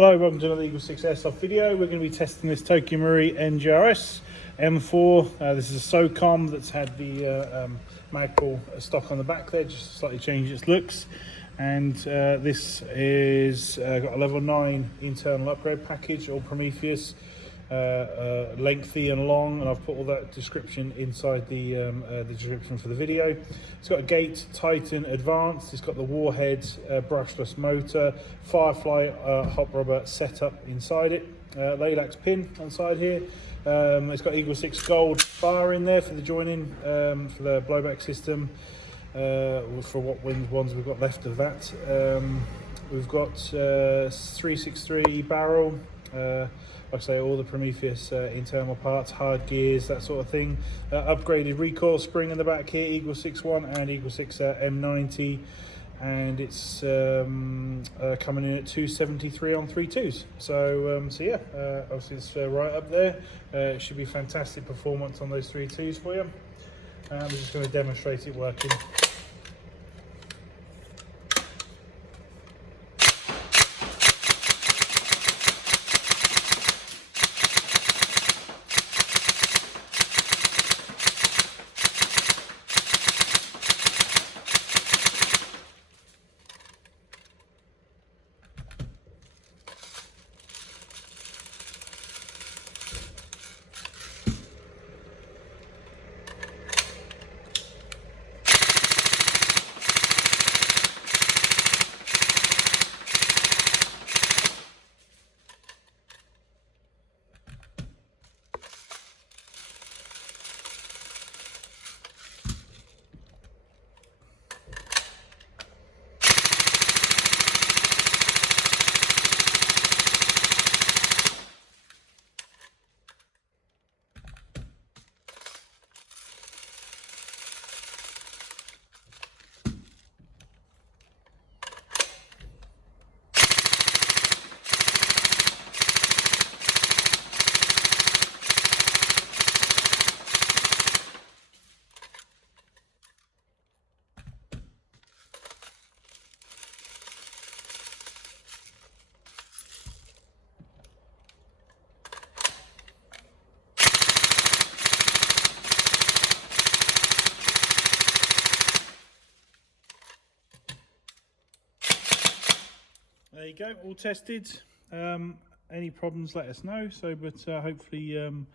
Hello, welcome to another EagleSix Airsoft video. We're going to be testing this TM NGRS M4. This is a SOCOM that's had the magpul stock on the back there, just slightly changed its looks. And this is got a level 9 internal upgrade package, all Prometheus, lengthy and long, and I've put all that description inside the description for the video. It's got a gate Titan Advanced, it's got the Warhead brushless motor, Firefly Hop Rubber setup inside it, Laylax pin on the side here. It's got EagleSix gold bar in there for the joining for the blowback system. For what ones we've got left of that. We've got 363 barrel, like I say, all the Prometheus internal parts, hard gears, that sort of thing. Upgraded recoil spring in the back here, EagleSix one and EagleSix M90, and it's coming in at 273 on 3.2s. So yeah, obviously it's right up there. It should be fantastic performance on those 3.2s for you. I'm just going to demonstrate it working. There you go, all tested. Any problems, let us know. But hopefully you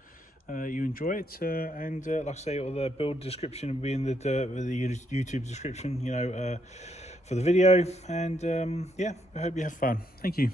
enjoy it. And like I say, all the build description will be in the YouTube description, for the video. And yeah, I hope you have fun. Thank you.